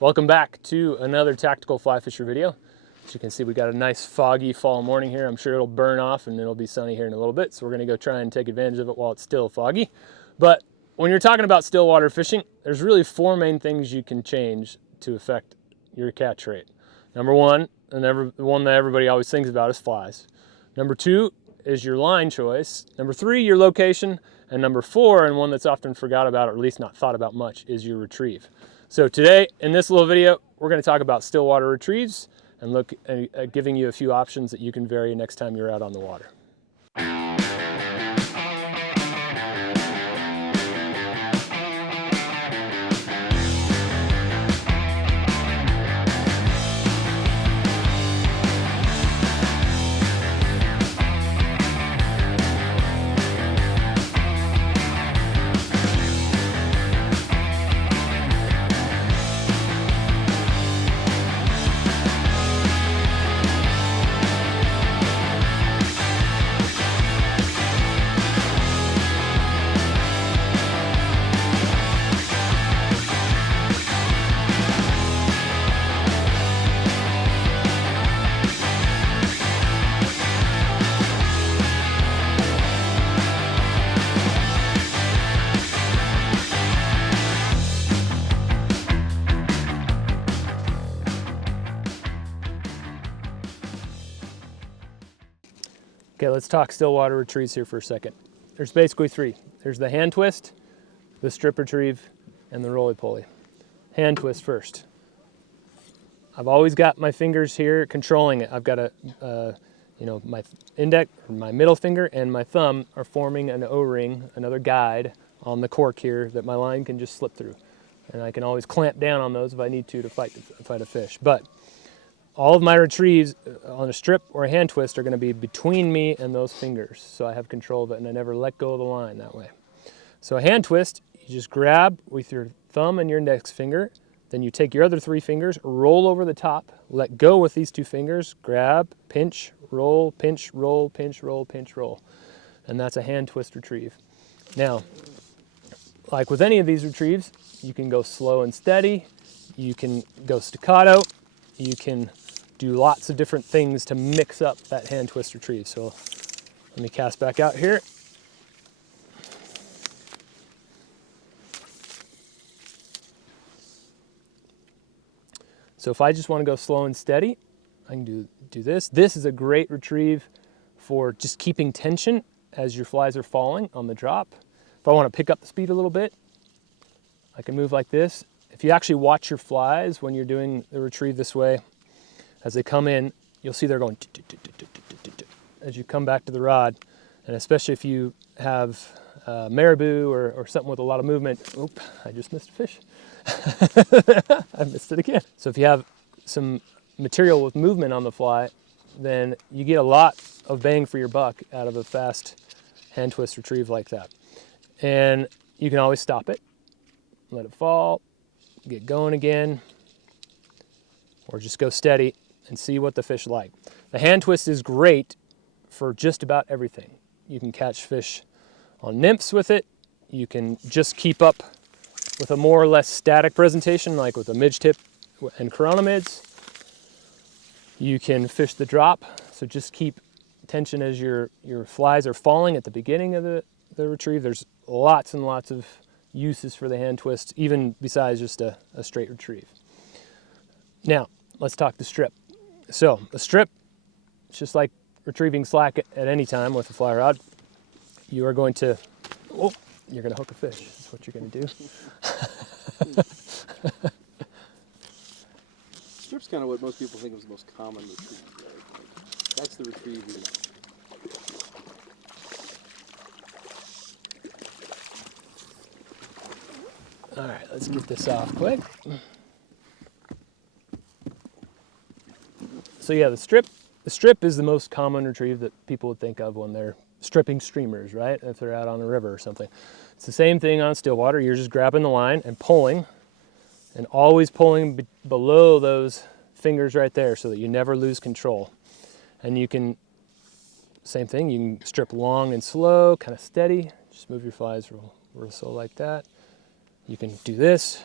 Welcome back to another tactical fly fisher video. As you can see, we got a nice foggy fall morning here. I'm sure it'll burn off and it'll be sunny here in a little bit, so we're gonna go try and take advantage of it while it's still foggy. But when you're talking about stillwater fishing, there's really four main things you can change to affect your catch rate. Number one, and the one that everybody always thinks about, is flies. Number two is your line choice. Number three, your location. And number four, and one that's often forgot about, or at least not thought about much, is your retrieve. So today, in this little video, we're going to talk about stillwater retrieves and look at giving you a few options that you can vary next time you're out on the water. Okay, let's talk stillwater retrieves here for a second. There's basically three. There's the hand twist, the strip retrieve, and the roly-poly. Hand twist first. I've always got my fingers here controlling it. I've got my index, or my middle finger, and my thumb are forming an O-ring, another guide on the cork here that my line can just slip through. And I can always clamp down on those if I need to fight a fish. But all of my retrieves on a strip or a hand twist are going to be between me and those fingers, so I have control of it and I never let go of the line that way. So a hand twist, you just grab with your thumb and your index finger, then you take your other three fingers, roll over the top, let go with these two fingers, grab, pinch, roll, pinch, roll, pinch, roll, pinch, roll. And that's a hand twist retrieve. Now, like with any of these retrieves, you can go slow and steady, you can go staccato, you can do lots of different things to mix up that hand twist retrieve. So let me cast back out here. So if I just want to go slow and steady, I can do this. This is a great retrieve for just keeping tension as your flies are falling on the drop. If I want to pick up the speed a little bit, I can move like this. If you actually watch your flies when you're doing the retrieve this way, as they come in, you'll see they're going as you come back to the rod. And especially if you have marabou or something with a lot of movement. Oop, I just missed a fish. I missed it again. So if you have some material with movement on the fly, then you get a lot of bang for your buck out of a fast hand twist retrieve like that. And you can always stop it, let it fall, get going again, or just go steady and see what the fish like. The hand twist is great for just about everything. You can catch fish on nymphs with it. You can just keep up with a more or less static presentation, like with a midge tip and chironomids. You can fish the drop, so just keep tension as your flies are falling at the beginning of the retrieve. There's lots and lots of uses for the hand twist, even besides just a straight retrieve. Now, let's talk the strip. So, the strip, it's just like retrieving slack at any time with a fly rod. You are going to, you're going to hook a fish. That's what you're going to do. Strip's kind of what most people think is the most common retrieve, right? Like, that's the retrieve we know. All right, let's get this off quick. So yeah, the strip is the most common retrieve that people would think of when they're stripping streamers, right? If they're out on a river or something. It's the same thing on stillwater. You're just grabbing the line and pulling, and always pulling below those fingers right there so that you never lose control. And you can, same thing, you can strip long and slow, kind of steady. Just move your flies real slow like that. You can do this,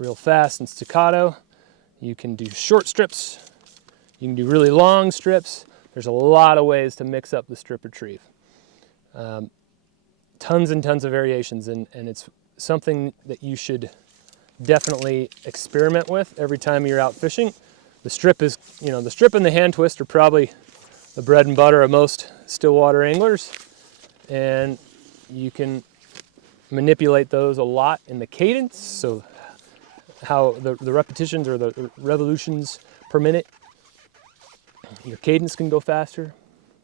real fast and staccato. You can do short strips. You can do really long strips. There's a lot of ways to mix up the strip retrieve. Tons and tons of variations, and it's something that you should definitely experiment with every time you're out fishing. The strip is, the strip and the hand twist are probably the bread and butter of most Stillwater anglers, and you can manipulate those a lot in the cadence, so how the repetitions or the revolutions per minute. Your cadence can go faster,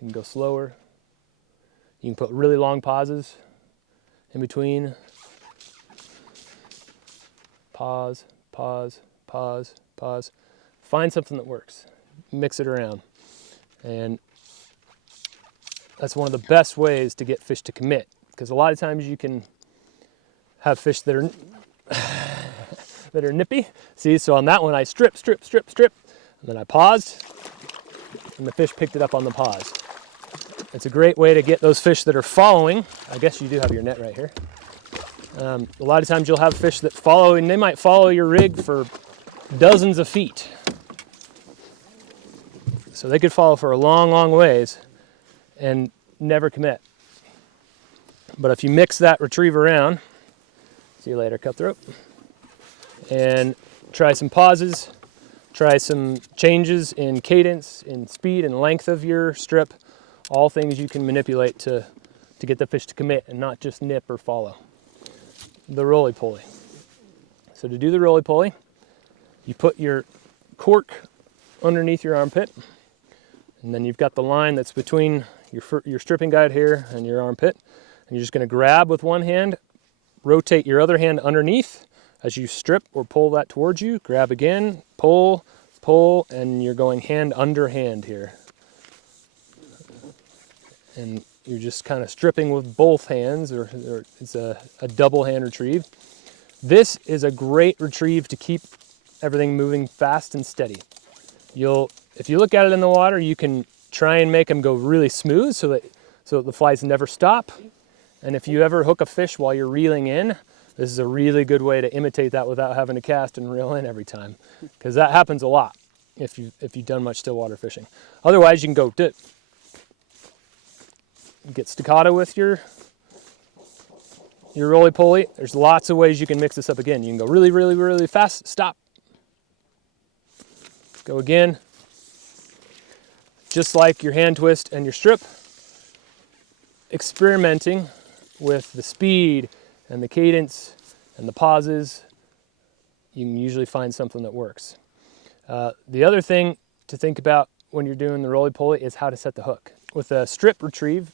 you can go slower. You can put really long pauses in between. Pause, pause, pause, pause. Find something that works. Mix it around. And that's one of the best ways to get fish to commit, because a lot of times you can have fish that are that are nippy. See, so on that one I strip, strip, strip, strip, and then I paused, and the fish picked it up on the pause. It's a great way to get those fish that are following. I guess you do have your net right here. A lot of times you'll have fish that follow, and they might follow your rig for dozens of feet. So they could follow for a long, long ways and never commit. But if you mix that retrieve around, see you later, cutthroat, and try some pauses, try some changes in cadence, in speed and length of your strip, all things you can manipulate to get the fish to commit and not just nip or follow. The roly-poly. So to do the roly-poly, you put your cork underneath your armpit, and then you've got the line that's between your stripping guide here and your armpit, and you're just going to grab with one hand, rotate your other hand underneath as you strip or pull that towards you, grab again, pull, pull, and you're going hand under hand here. And you're just kind of stripping with both hands, or it's a double hand retrieve. This is a great retrieve to keep everything moving fast and steady. If you look at it in the water, you can try and make them go really smooth so that the flies never stop. And if you ever hook a fish while you're reeling in, this is a really good way to imitate that without having to cast and reel in every time, because that happens a lot if you've done much stillwater fishing. Otherwise, you can go dip. Get staccato with your roly-poly. There's lots of ways you can mix this up again. You can go really, really, really fast, stop. Go again. Just like your hand twist and your strip, experimenting with the speed and the cadence and the pauses, you can usually find something that works. The other thing to think about when you're doing the roly-poly is how to set the hook. With a strip retrieve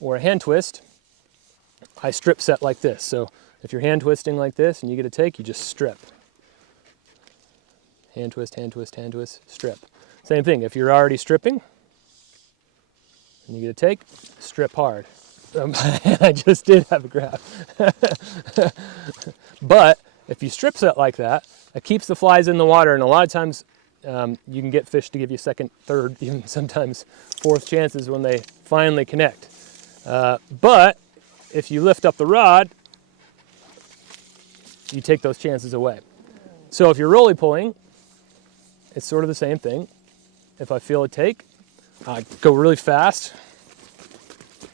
or a hand twist, I strip set like this. So if you're hand twisting like this and you get a take, you just strip. Hand twist, hand twist, hand twist, strip. Same thing, if you're already stripping and you get a take, strip hard. I just did have a grab. But if you strip set like that, it keeps the flies in the water, and a lot of times you can get fish to give you second, third, even sometimes fourth chances when they finally connect. But if you lift up the rod, you take those chances away. So if you're roly-polying, it's sort of the same thing. If I feel a take, I go really fast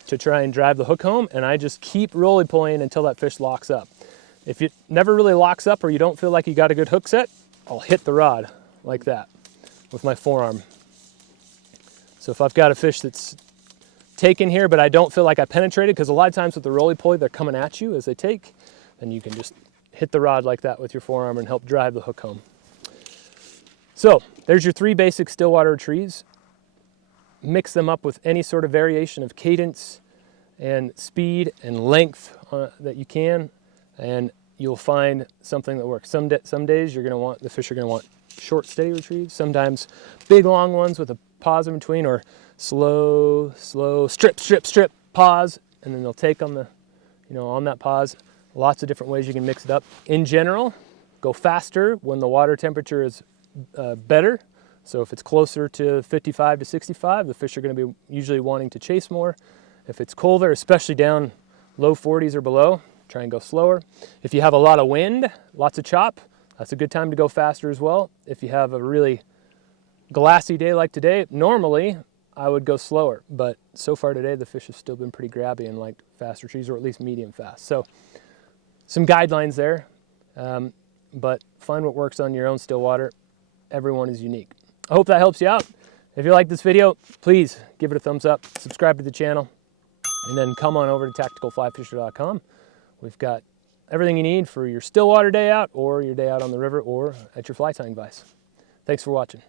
to try and drive the hook home, and I just keep roly-polying until that fish locks up. If it never really locks up or you don't feel like you got a good hook set, I'll hit the rod like that with my forearm. So if I've got a fish that's taken here, but I don't feel like I penetrated, because a lot of times with the roly-poly, they're coming at you as they take, then you can just hit the rod like that with your forearm and help drive the hook home. So there's your 3 basic stillwater retrieves. Mix them up with any sort of variation of cadence and speed and length that you can, and you'll find something that works. Some days the fish are going to want short, steady retrieves. Sometimes big, long ones with a pause in between, or slow, slow, strip, strip, strip, pause, and then they'll take on on that pause. Lots of different ways you can mix it up. In general, go faster when the water temperature is better. So if it's closer to 55 to 65, the fish are going to be usually wanting to chase more. If it's colder, especially down low 40s or below, try and go slower. If you have a lot of wind, lots of chop, That's a good time to go faster as well. If you have a really glassy day like today, normally I would go slower, but so far today the fish have still been pretty grabby and like fast retrieves, or at least medium fast. So some guidelines there, but find what works on your own Stillwater. Everyone is unique. I hope that helps you out. If you like this video, please give it a thumbs up, subscribe to the channel, and then come on over to tacticalflyfisher.com. We've got everything you need for your Stillwater day out, or your day out on the river, or at your fly tying vise. Thanks for watching.